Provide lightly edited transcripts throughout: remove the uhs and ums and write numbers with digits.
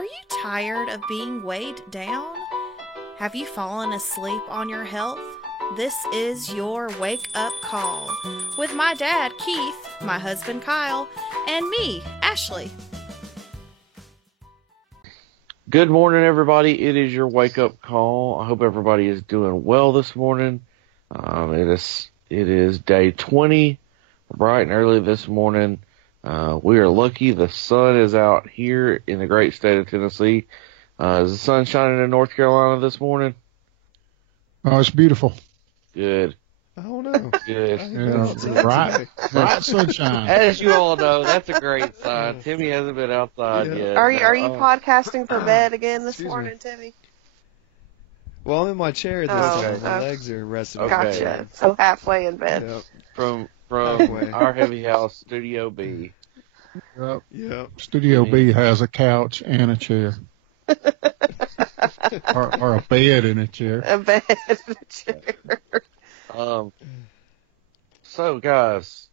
Are you tired of being weighed down? Have you fallen asleep on your health? This is your wake-up call with my dad, Keith, my husband, Kyle, and me, Ashley. Good morning, everybody. It is your wake-up call. I hope everybody is doing well this morning. It is day 20, bright and early this morning. We are lucky the sun is out here in the great state of Tennessee. Is the sun shining in North Carolina this morning? Oh, it's beautiful. Good. I don't know. Good. Bright sunshine. As you all know, that's a great sign. Timmy hasn't been outside yet. Are you podcasting for bed again this morning, Timmy? Well, I'm in my chair this time. My legs are resting. Gotcha. So halfway in bed. Yep. From our heavy house, Studio B. Yep. Studio B has a couch and a chair. or a bed and a chair. A bed and a chair. So, guys,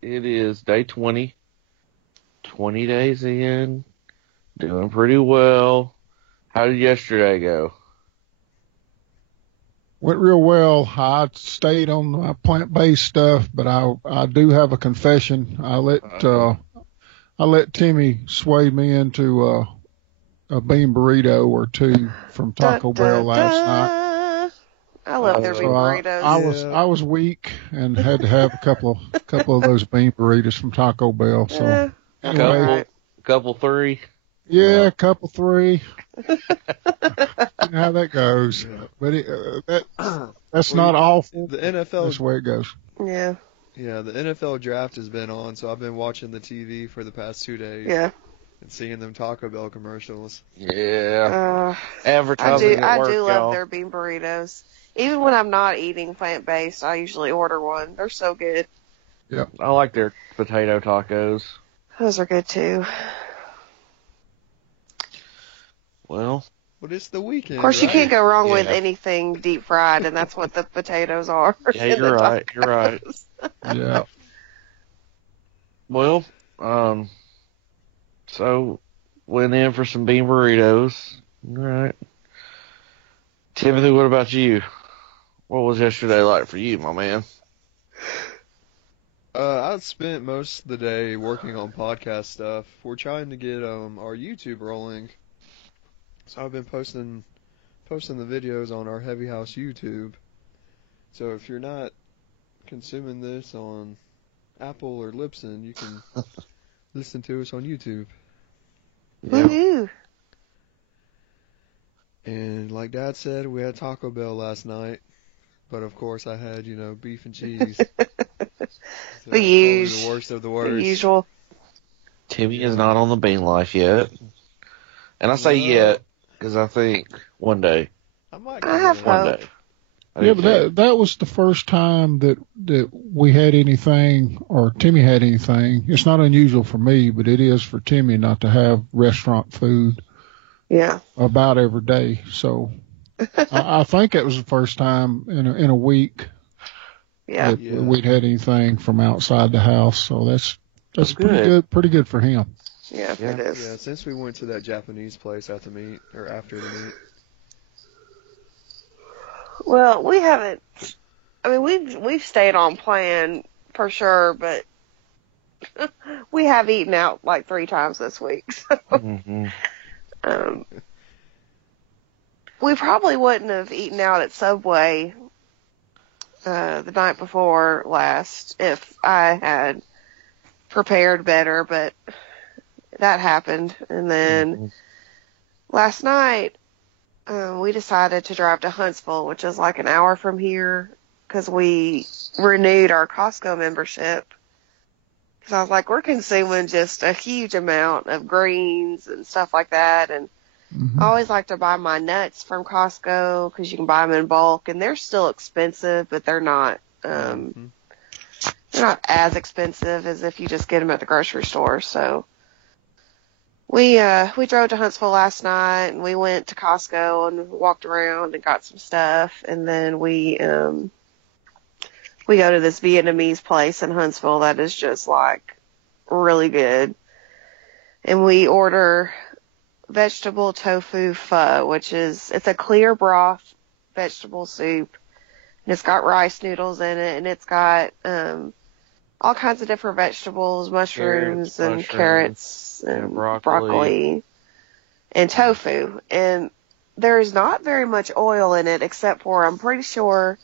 it is day 20. 20 days in. Doing pretty well. How did yesterday go? Went real well. I stayed on my plant-based stuff, but I do have a confession. I let Timmy sway me into a bean burrito or two from Taco Bell last night. I love their bean burritos. I was weak and had to have a couple of those bean burritos from Taco Bell. So anyway, couple three. Yeah, a couple three. You know how that goes. But that's not awful. The NFL. That's the way it goes. Yeah. Yeah, the NFL draft has been on, so I've been watching the TV for the past 2 days. Yeah. And seeing them Taco Bell commercials. Yeah. Advertising I at work, do love y'all. their bean burritos. Even when I'm not eating plant-based, I usually order one. They're so good. Yeah. I like their potato tacos. Those are good too. Well, it's the weekend. Of course, you can't go wrong with Yeah. anything deep fried, and that's what the potatoes are. Yeah, you're right. You're right. Yeah. Well, so went in for some bean burritos. All right. Timothy, what about you? What was yesterday like for you, my man? I spent most of the day working on podcast stuff. We're trying to get our YouTube rolling. So I've been posting the videos on our Heavy House YouTube. So if you're not consuming this on Apple or Libsyn, you can listen to us on YouTube. Woohoo! And like Dad said, we had Taco Bell last night. But of course I had, beef and cheese. So the worst of the worst. The usual. Timmy is not on the bean life yet. And I say yet because I think one day. I have hope. Yeah, but that was the first time that we had anything, or Timmy had anything. It's not unusual for me, but it is for Timmy not to have restaurant food. Yeah. About every day. So I think it was the first time in a week that we'd had anything from outside the house. So that's pretty good for him. Yeah, it is. Yeah, since we went to that Japanese place after the meet. Well, we haven't. I mean, we've stayed on plan for sure, but we have eaten out like 3 times this week. So. Mm-hmm. We probably wouldn't have eaten out at Subway the night before last if I had prepared better, but that happened. And then last night, we decided to drive to Huntsville, which is like an hour from here, because we renewed our Costco membership. Because I was like, we're consuming just a huge amount of greens and stuff like that. And I always like to buy my nuts from Costco because you can buy them in bulk, and they're still expensive, but they're not as expensive as if you just get them at the grocery store. So we drove to Huntsville last night, and we went to Costco and walked around and got some stuff, and then we go to this Vietnamese place in Huntsville that is just like really good, and we order vegetable tofu pho, it's a clear broth vegetable soup. And it's got rice noodles in it, and it's got all kinds of different vegetables, mushrooms and carrots and broccoli and tofu. And there's not very much oil in it, except for, I'm pretty sure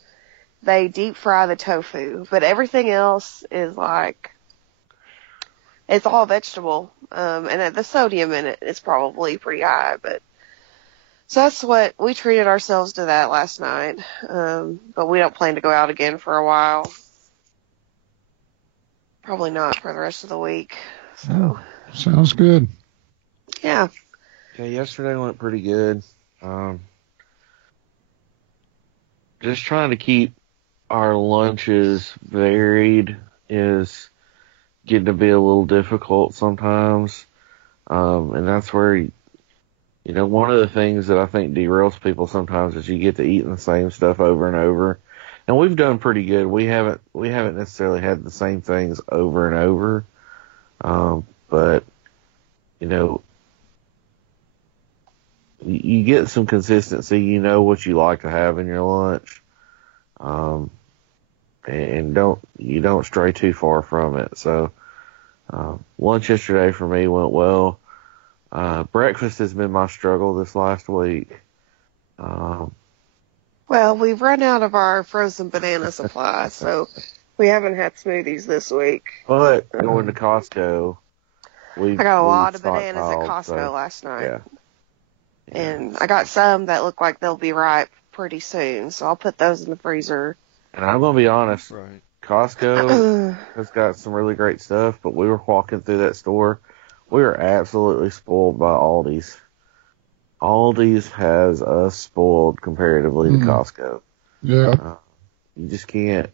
they deep fry the tofu, but everything else is like, it's all vegetable. And the sodium in it is probably pretty high, but so that's what we treated ourselves to that last night. But we don't plan to go out again for a while. Probably not for the rest of the week. So sounds good. Yeah. Yeah, yesterday went pretty good. Just trying to keep our lunches varied is getting to be a little difficult sometimes. And that's where, one of the things that I think derails people sometimes is you get to eating the same stuff over and over. And we've done pretty good. We haven't necessarily had the same things over and over. But, you get some consistency, what you like to have in your lunch. And you don't stray too far from it. So, lunch yesterday for me went well. Breakfast has been my struggle this last week. Well, we've run out of our frozen banana supply, so we haven't had smoothies this week. But going to Costco, I got a lot of bananas at Costco last night. Yeah. And I got some that look like they'll be ripe pretty soon, so I'll put those in the freezer. And I'm going to be honest, Right. Costco has got some really great stuff, but we were walking through that store. We were absolutely spoiled by Aldi's. Aldi's has us spoiled comparatively to Costco. Yeah. You just can't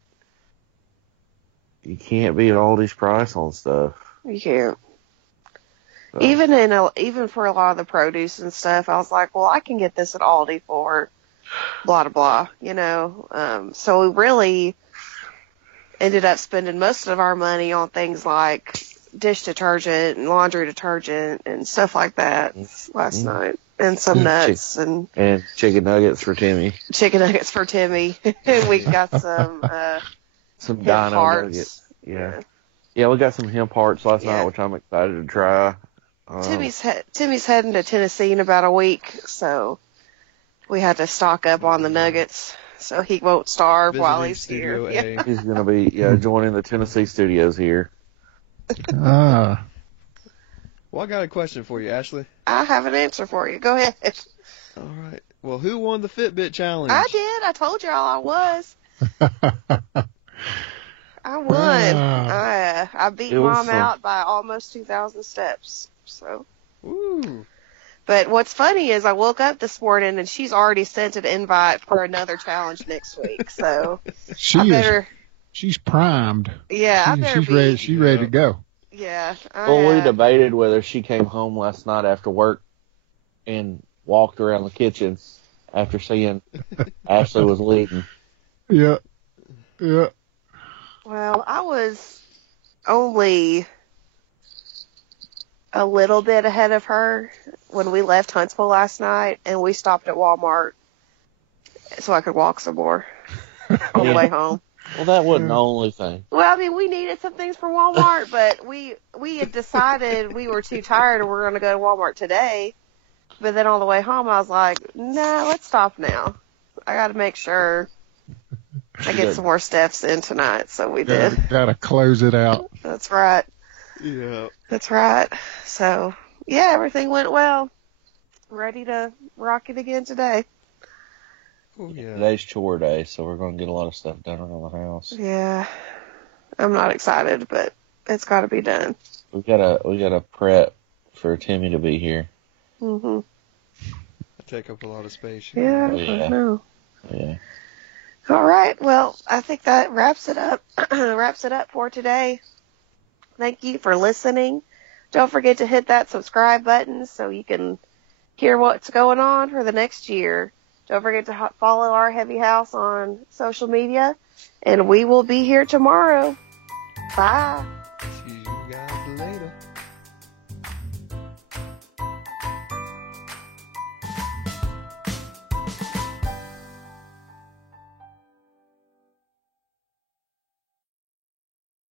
beat Aldi's price on stuff. You can't. So. Even for a lot of the produce and stuff, I was like, well, I can get this at Aldi for blah, blah, blah, so we really ended up spending most of our money on things like dish detergent and laundry detergent and stuff like that last night. And some nuts and chicken nuggets for Timmy. Chicken nuggets for Timmy. We got some some hemp dino hearts. nuggets. Yeah, we got some hemp hearts last night, which I'm excited to try. Timmy's heading to Tennessee in about a week, so we had to stock up on the nuggets so he won't starve while he's here. Yeah. He's going to be joining the Tennessee studios here. Ah. Well, I got a question for you, Ashley. I have an answer for you. Go ahead. All right. Well, who won the Fitbit challenge? I did. I told y'all I was. I won. I beat Mom out by almost 2,000 steps. So. Woo. But what's funny is I woke up this morning and she's already sent an invite for another challenge next week. So she's primed. Yeah, She's ready to go. Yeah. Well, we debated whether she came home last night after work and walked around the kitchen after seeing Ashley was leading. Yeah. Yeah. Well, I was only a little bit ahead of her when we left Huntsville last night, and we stopped at Walmart so I could walk some more on the way home. Well, that wasn't the only thing. Well, I mean, we needed some things for Walmart, but we had decided we were too tired and we were going to go to Walmart today. But then on the way home, I was like, nah, let's stop now. I got to make sure I get some more steps in tonight. So we did. Got to close it out. That's right. Yeah. That's right. So, yeah, everything went well. Ready to rock it again today. Oh, yeah. Today's chore day, so we're going to get a lot of stuff done around the house. Yeah. I'm not excited, but it's got to be done. We gotta prep for Timmy to be here. Mhm. I take up a lot of space. Yeah, yeah. I know. Yeah. All right. Well, I think that wraps it up. Wraps it up for today. Thank you for listening. Don't forget to hit that subscribe button so you can hear what's going on for the next year. Don't forget to follow our Heavy House on social media, and we will be here tomorrow. Bye.